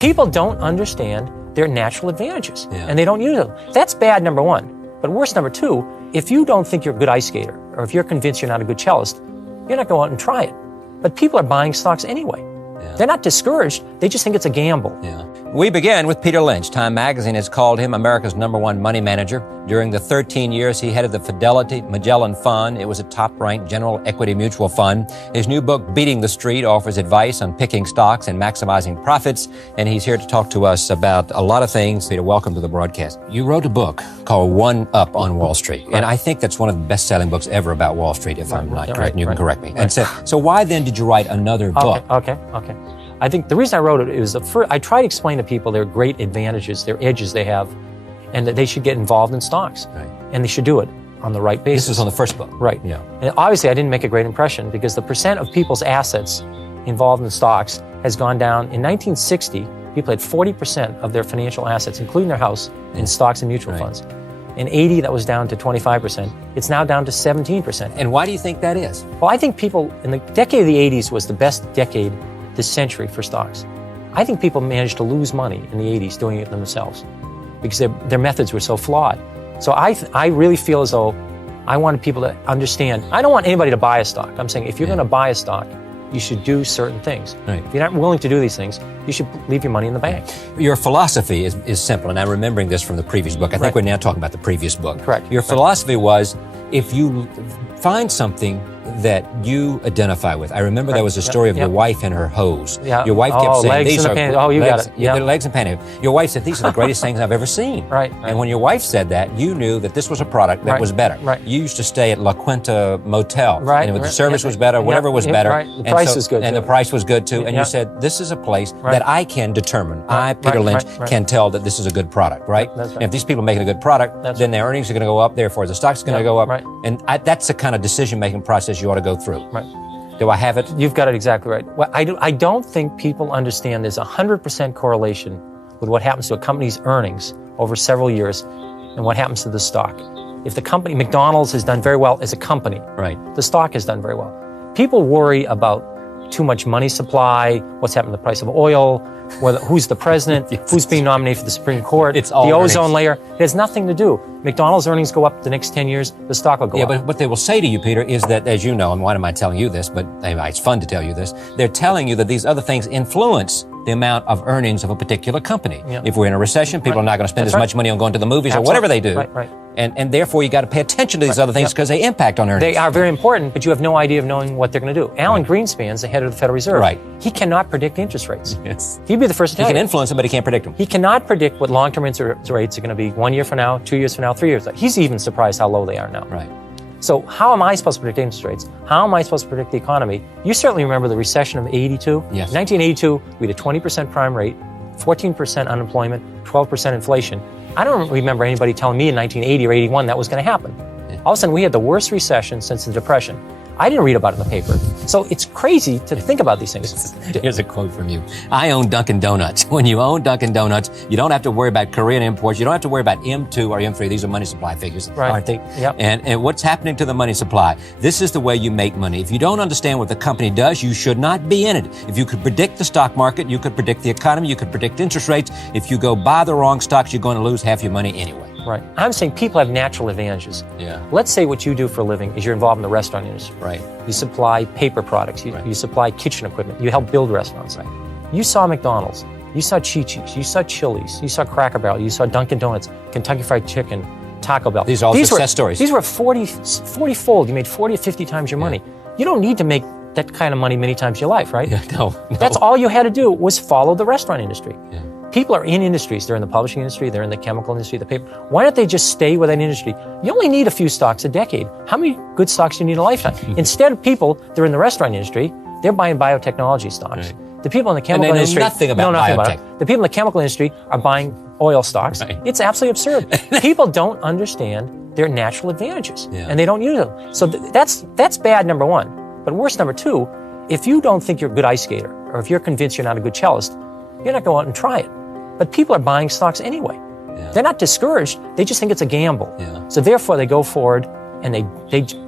People don't understand their natural advantages, and they don't use them. That's bad, number one. But worse, number two, if you don't think you're a good ice skater, or if you're convinced you're not a good cellist, you're not going out and try it. But people are buying stocks anyway. They're not discouraged. They just think it's a gamble. We begin with Peter Lynch. Time magazine has called him America's #1 money manager. During the 13 years he headed the Fidelity Magellan Fund, it was a top-ranked general equity mutual fund. His new book, Beating the Street, offers advice on picking stocks and maximizing profits, and he's here to talk to us about a lot of things. Peter, welcome to the broadcast. You wrote a book called One Up on Wall Street, and I think that's one of the best-selling books ever about Wall Street, if I'm not correct, and you can correct me. And so why then did you write another book? Okay. I think the reason I wrote it was I try to explain to people their great advantages, their edges they have, and that they should get involved in stocks. And they should do it on the right basis. This was on the first book. Right. And obviously I didn't make a great impression because the percent of people's assets involved in stocks has gone down. In 1960, people had 40% of their financial assets, including their house, in stocks and mutual funds. In 80, that was down to 25%. It's now down to 17%. And why do you think that is? Well, I think people, in the decade of the 80s was the best decade this century for stocks. I think people managed to lose money in the 80s doing it themselves because their methods were so flawed. So I really feel as though I wanted people to understand. I don't want anybody to buy a stock. I'm saying if you're going to buy a stock, you should do certain things. If you're not willing to do these things, you should leave your money in the bank. Your philosophy is simple, and I'm remembering this from the previous book. I think we're now talking about the previous book. Correct. Your philosophy was if you find something that you identify with. I remember there was a story of your wife and her hose. Your wife kept saying, these are legs and panties. Your wife said, these are the greatest things I've ever seen. And when your wife said that, you knew that this was a product that was better. You used to stay at La Quinta Motel. And the service was better, whatever was better. The price was good. And the price was good too. And you said, this is a place that I can determine. I, Peter Lynch, can tell that this is a good product, right? And if these people are making a good product, then their earnings are going to go up, therefore the stock's going to go up. And that's the kind of decision-making process you ought to go through. Do I have it? You've got it exactly right. Well, I don't think people understand there's 100% correlation with what happens to a company's earnings over several years and what happens to the stock. If the company, McDonald's has done very well as a company, the stock has done very well. People worry about too much money supply, what's happened to the price of oil, who's the president, who's being nominated for the Supreme Court, it's all the earnings. ozone layer. It has nothing to do. McDonald's earnings go up the next 10 years, the stock will go up. But what they will say to you, Peter, is that, as you know, and why am I telling you this, but anyway, it's fun to tell you this, they're telling you that these other things influence the amount of earnings of a particular company. If we're in a recession, people are not going to spend as much money on going to the movies or whatever they do. And therefore, you got to pay attention to these other things because they impact on earnings. They are very important, but you have no idea of knowing what they're going to do. Alan Greenspan's the head of the Federal Reserve. He cannot predict interest rates. He'd be the first to tell you. He can influence them, but he can't predict them. He cannot predict what long-term interest rates are going to be 1 year from now, 2 years from now, 3 years from now. He's even surprised how low they are now. So how am I supposed to predict interest rates? How am I supposed to predict the economy? You certainly remember the recession of 82. Yes. In 1982, we had a 20% prime rate, 14% unemployment, 12% inflation. I don't remember anybody telling me in 1980 or 81 that was going to happen. All of a sudden, we had the worst recession since the Depression. I didn't read about it in the paper. So it's crazy to think about these things. Here's a quote from you. I own Dunkin' Donuts. When you own Dunkin' Donuts, you don't have to worry about Korean imports. You don't have to worry about M2 or M3. These are money supply figures, aren't they? And what's happening to the money supply? This is the way you make money. If you don't understand what the company does, you should not be in it. If you could predict the stock market, you could predict the economy, you could predict interest rates. If you go buy the wrong stocks, you're going to lose half your money anyway. I'm saying people have natural advantages. Let's say what you do for a living is you're involved in the restaurant industry. You supply paper products. You supply kitchen equipment. You help build restaurants. You saw McDonald's. You saw Chi-Chi's. You saw Chili's. You saw Cracker Barrel. You saw Dunkin' Donuts, Kentucky Fried Chicken, Taco Bell. These are all success stories. These were 40-fold. You made 40 or 50 times your money. You don't need to make that kind of money many times in your life, right? No. That's all you had to do was follow the restaurant industry. People are in industries. They're in the publishing industry. They're in the chemical industry, the paper. Why don't they just stay with that industry? You only need a few stocks a decade. How many good stocks do you need in a lifetime? Instead of people that are in the restaurant industry, they're buying biotechnology stocks. The people in the chemical industry nothing about know nothing biotech. about it. The people in the chemical industry are buying oil stocks. It's absolutely absurd. People don't understand their natural advantages, and they don't use them. So that's bad, number one. But worse, number two, if you don't think you're a good ice skater, or if you're convinced you're not a good cellist, you're not going out and try it. But people are buying stocks anyway. They're not discouraged. They just think it's a gamble. So therefore, they go forward and they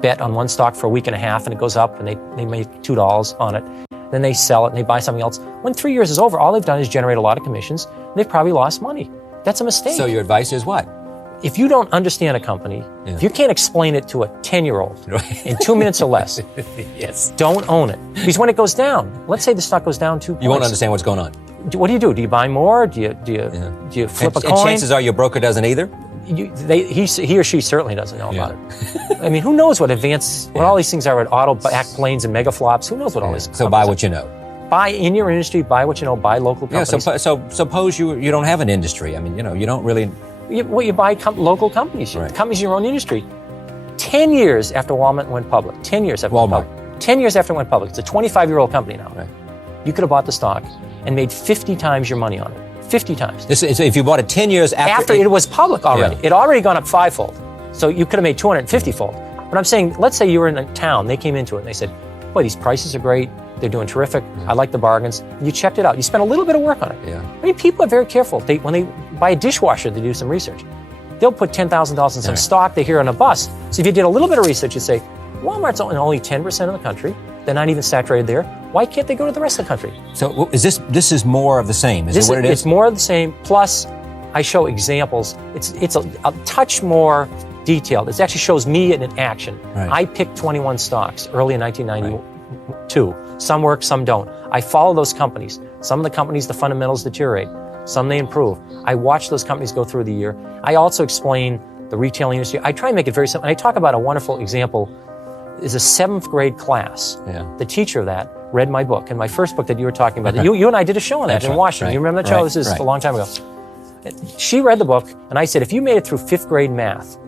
bet on one stock for a week and a half, and it goes up, and they make $2 on it. then they sell it and they buy something else. When 3 years is over, all they've done is generate a lot of commissions, and they've probably lost money. That's a mistake. So your advice is what? If you don't understand a company, if you can't explain it to a 10-year-old in 2 minutes or less, yes, don't own it. Because when it goes down, let's say the stock goes down 2 points. You won't understand what's going on. What do you do? Do you buy more? Do you flip a coin? And chances are your broker doesn't either? He or she certainly doesn't know about it. I mean, who knows what what all these things are with auto back planes and mega flops? Who knows what all this is? So buy what you know. Buy in your industry, buy what you know, buy local companies. Yeah, so suppose you don't have an industry. I mean, you don't really... You buy local companies, companies in your own industry. 10 years after Walmart went public, 10 years after Walmart. 10 years after it went public, it's a 25-year-old company now. Right. You could have bought the stock and made 50 times your money on it. 50 times. So if you bought it 10 years after it was public already. It already gone up 5-fold. So you could have made 250-fold. But I'm saying, let's say you were in a town, they came into it and they said, boy, these prices are great. They're doing terrific. I like the bargains. You checked it out. You spent a little bit of work on it. Yeah. I mean, people are very careful. When they buy a dishwasher, they do some research. They'll put $10,000 in some stock they hear on a bus. So if you did a little bit of research, you'd say, Walmart's only 10% of the country. They're not even saturated there. Why can't they go to the rest of the country? So is this is more of the same? Is it what it is? It's more of the same. Plus, I show examples. It's a touch more detailed. It actually shows me in action. Right. I picked 21 stocks early in 1992. Right. Some work, some don't. I follow those companies. Some of the companies, the fundamentals deteriorate. Some they improve. I watch those companies go through the year. I also explain the retail industry. I try and make it very simple. And I talk about a wonderful example. Is a 7th grade class. Yeah. The teacher of that read my book, and my first book that you were talking about. You and I did a show on that in Washington. Right. You remember that show? This is a long time ago. She read the book, and I said, if you made it through 5th grade math,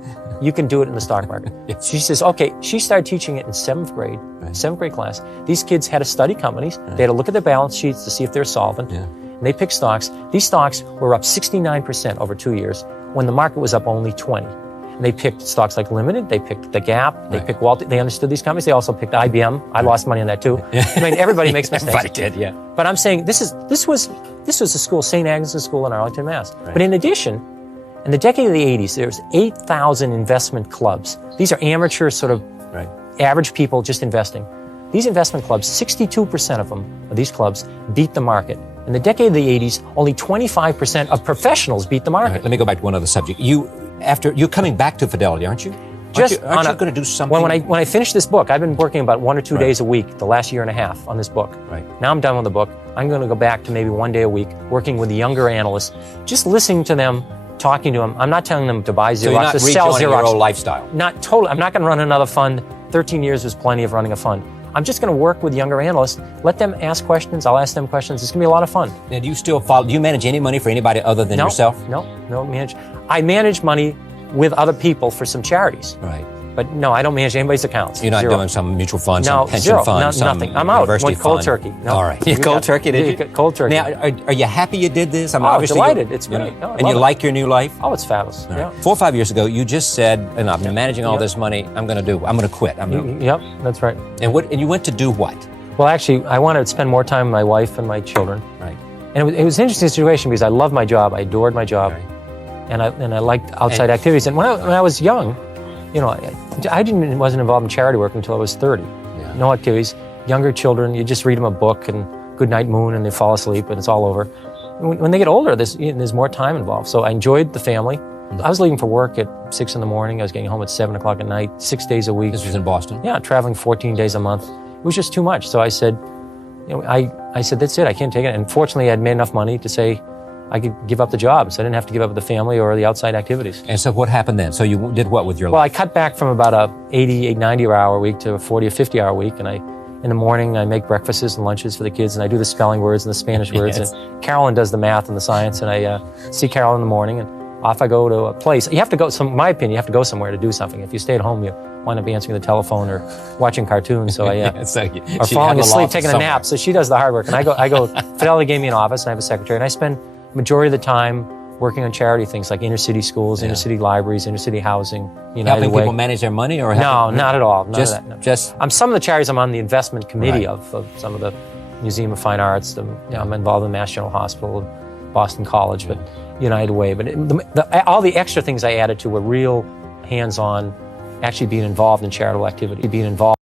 you can do it in the stock market. She says, okay. She started teaching it in 7th grade, 7th grade class. These kids had to study companies. They had to look at their balance sheets to see if they're solvent. Yeah. And they picked stocks. These stocks were up 69% over 2 years when the market was up only 20. And they picked stocks like Limited. They picked The Gap. They picked Walt. They understood these companies. They also picked IBM. I lost money on that too. I mean, everybody makes mistakes. Everybody did, yeah. But I'm saying this was a school, St. Agnes' School in Arlington, Mass. Right. But in addition, in the decade of the 80s, there was 8,000 investment clubs. These are amateur, sort of average people just investing. These investment clubs, 62% of them, of these clubs, beat the market. In the decade of the 80s, only 25% of professionals beat the market. Right, let me go back to one other subject. You're coming back to Fidelity, aren't you? Aren't you going to do something? When I finish this book, I've been working about 1 or 2 days a week the last year and a half on this book. Right. Now I'm done with the book. I'm going to go back to maybe 1 day a week, working with the younger analysts, just listening to them, talking to them. I'm not telling them to buy Xerox, so you're not to sell Xerox. Your old lifestyle. Not totally. I'm not going to run another fund. 13 years was plenty of running a fund. I'm just going to work with younger analysts, let them ask questions, I'll ask them questions. It's going to be a lot of fun. Now, do you manage any money for anybody other than yourself? No, I manage money with other people for some charities. Right. But no, I don't manage anybody's accounts. You're not doing some mutual fund, some pension fund, nothing. I'm out. Went cold turkey. No. All right. You cold turkey, did you? Cold turkey. Now, are you happy you did this? I'm delighted. It's great. No, and you like your new life? Oh, it's fabulous. Right. Yeah. 4 or 5 years ago, you just said, I've been managing all this money. I'm going to quit. Yep, that's right. And you went to do what? Well, actually, I wanted to spend more time with my wife and my children. Right. And it was an interesting situation because I loved my job. I adored my job. Right. And I liked outside activities. And when I was young, I wasn't involved in charity work until I was 30. Yeah. No activities. Younger children, you just read them a book and good night moon and they fall asleep and it's all over. When they get older, there's more time involved. So I enjoyed the family. I was leaving for work at 6 in the morning. I was getting home at 7 o'clock at night, 6 days a week. This was in Boston? Yeah, traveling 14 days a month. It was just too much. So I said, I said, that's it. I can't take it. And fortunately, I'd made enough money to say, I could give up the job, so I didn't have to give up the family or the outside activities. And so what happened then? So you did what with your life? Well, I cut back from about a 90-hour week to a 40 or 50-hour week, and in the morning, I make breakfasts and lunches for the kids, and I do the spelling words and the Spanish words, and Carolyn does the math and the science, and I see Carolyn in the morning, and off I go to a place. You have to go, in my opinion, you have to go somewhere to do something. If you stay at home, you wind up answering the telephone or watching cartoons, or falling asleep, taking a nap, so she does the hard work, and I go, Fidelity gave me an office, and I have a secretary, and I spend majority of the time working on charity things like inner city schools, inner city libraries, inner city housing. Helping people manage their money, or no, not at all. Just some of the charities I'm on the investment committee of some of the Museum of Fine Arts. I'm involved in Mass General Hospital, Boston College, but United Way. But all the extra things I added to were real hands-on, actually being involved in charitable activity, being involved.